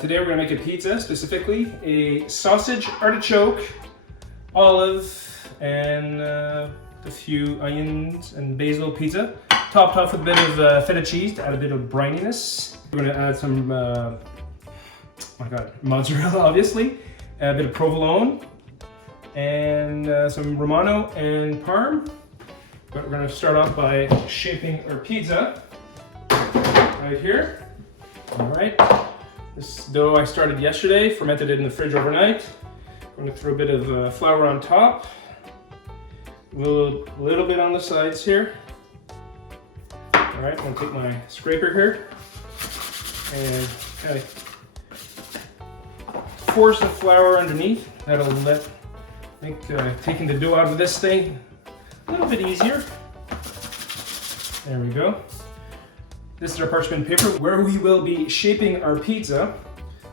Today we're going to make a pizza, specifically a sausage, artichoke, olive, and a few onions and basil pizza. Topped off with a bit of feta cheese to add a bit of brininess. We're going to add some, mozzarella, obviously, a bit of provolone, and some Romano and Parm. But we're going to start off by shaping our pizza right here. All right. This dough I started yesterday, fermented it in the fridge overnight. I'm going to throw a bit of flour on top, a little bit on the sides here. All right, I'm going to take my scraper here and kind of force the flour underneath. That'll make taking the dough out of this thing a little bit easier. There we go. This is our parchment paper where we will be shaping our pizza.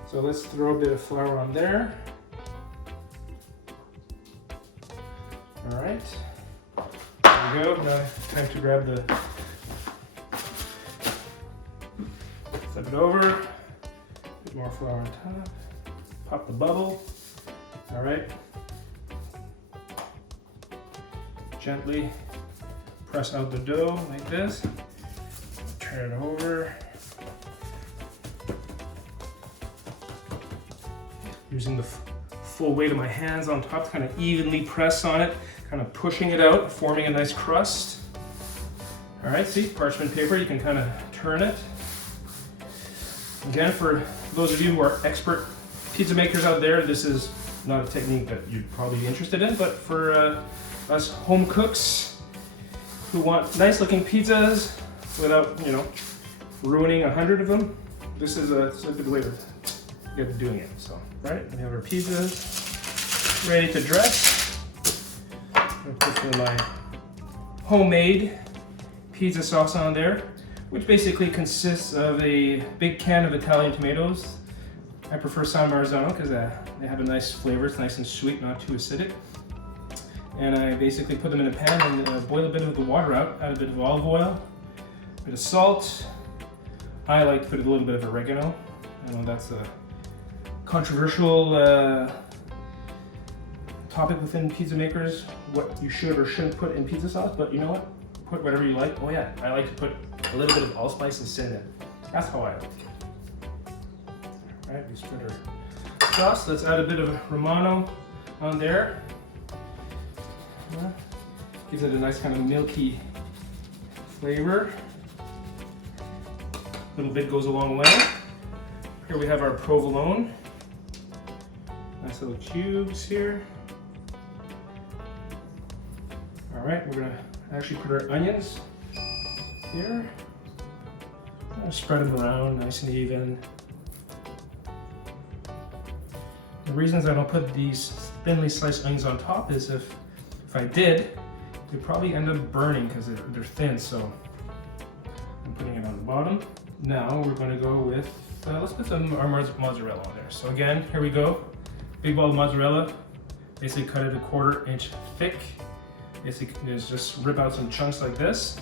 So let's throw a bit of flour on there. All right, there we go. Now time to grab the, flip it over, a bit more flour on top, pop the bubble. All right, gently press out the dough like this. Turn it over. Using the full weight of my hands on top to kind of evenly press on it, kind of pushing it out, forming a nice crust. All right, see, parchment paper, you can kind of turn it. Again, for those of you who are expert pizza makers out there, this is not a technique that you'd probably be interested in, but for us home cooks who want nice looking pizzas without, ruining 100 of them, this is a good way to get to doing it. So, right, we have our pizzas ready to dress. I'm gonna put some of my homemade pizza sauce on there, which basically consists of a big can of Italian tomatoes. I prefer San Marzano because they have a nice flavor. It's nice and sweet, not too acidic. And I basically put them in a pan and boil a bit of the water out, add a bit of olive oil, a bit of salt. I like to put a little bit of oregano. I know that's a controversial topic within pizza makers, what you should or shouldn't put in pizza sauce, but you know what? Put whatever you like. Oh yeah, I like to put a little bit of allspice and cinnamon. That's how I like it. All right, we spread our sauce. Let's add a bit of Romano on there. Gives it a nice kind of milky flavor. A little bit goes a long way. Here we have our provolone. Nice little cubes here. All right, we're gonna actually put our onions here. Spread them around nice and even. The reasons I don't put these thinly sliced onions on top is if I did, they'd probably end up burning because they're thin, so I'm putting it on the bottom. Now we're going to go with, let's put some our mozzarella on there. So again, here we go. Big ball of mozzarella, basically cut it 1/4 inch thick. Basically just rip out some chunks like this.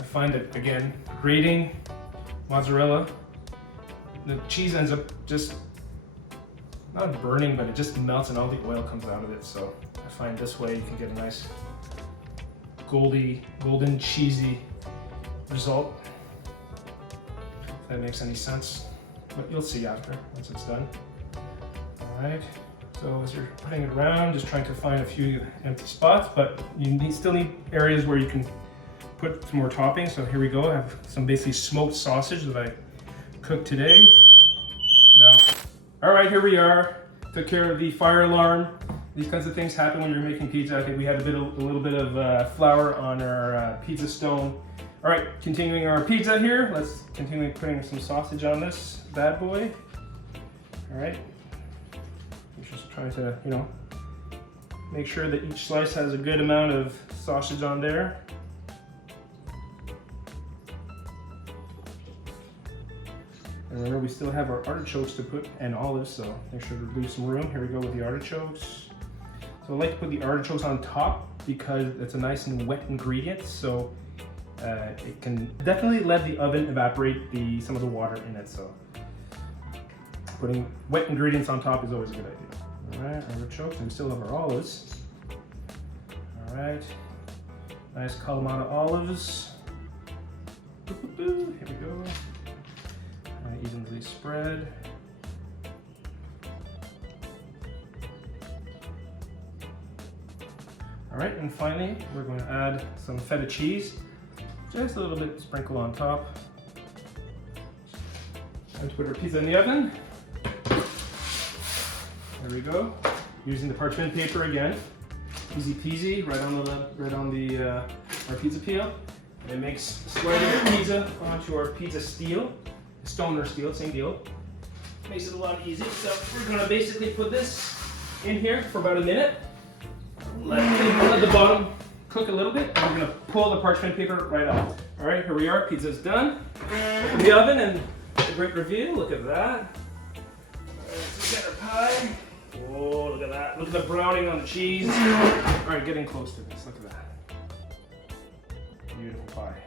I find that, again, grating mozzarella, the cheese ends up just, not burning, but it just melts and all the oil comes out of it. So I find this way you can get a nice golden cheesy result. If that makes any sense, but you'll see after, once it's done. All right, so as you're putting it around, just trying to find a few empty spots, but you still need areas where you can put some more toppings. So here we go, I have some basically smoked sausage that I cooked today. Now, all right, here we are. Took care of the fire alarm. These kinds of things happen when you're making pizza. I think we had a little bit of flour on our pizza stone. All right, continuing our pizza here. Let's continue putting some sausage on this bad boy. All right, just trying to, make sure that each slice has a good amount of sausage on there. And remember, we still have our artichokes to put and olives, so make sure to leave some room. Here we go with the artichokes. So I like to put the artichokes on top because it's a nice and wet ingredient, so it can definitely let the oven evaporate some of the water in it. So Putting wet ingredients on top is always a good idea. All right, artichokes, and we still have our olives. All right, nice Kalamata olives. Here we go. Evenly spread. All right, and finally, we're going to add some feta cheese. Just a little bit sprinkle on top. And put our pizza in the oven. There we go. Using the parchment paper again. Easy peasy, right on our pizza peel. And it makes sliding your pizza onto our pizza steel, stone or steel, same deal. Makes it a lot easier. So we're gonna basically put this in here for about a minute. Let the bottom cook a little bit, and we're gonna pull the parchment paper right off. All right, here we are. Pizza's done. Open the oven, and a great reveal. Look at that. All right, so we got our pie. Oh, look at that. Look at the browning on the cheese. All right, getting close to this. Look at that. Beautiful pie.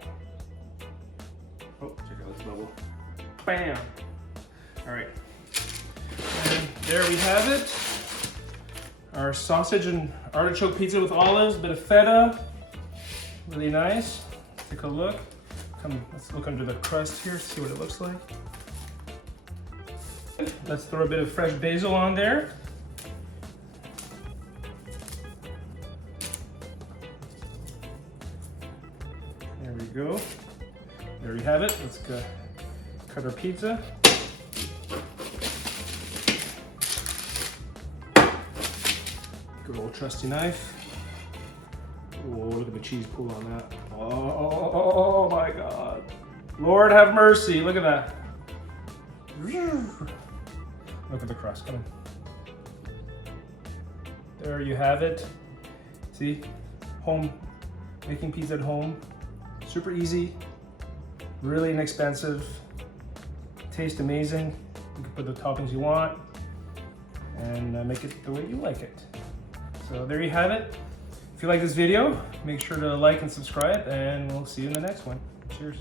Oh, check out this bubble. Bam. All right. And there we have it. Our sausage and artichoke pizza with olives, a bit of feta. Really nice. Take a look. Let's look under the crust here, see what it looks like. Let's throw a bit of fresh basil on there. There we go. There you have it. Let's cut our pizza. Good old trusty knife. Oh, look at the cheese pool on that. Oh my God. Lord have mercy. Look at that. Look at the crust coming. There you have it. See, making pizza at home. Super easy, really inexpensive, tastes amazing. You can put the toppings you want and make it the way you like it. So there you have it. If you like this video, make sure to like and subscribe, and we'll see you in the next one. Cheers.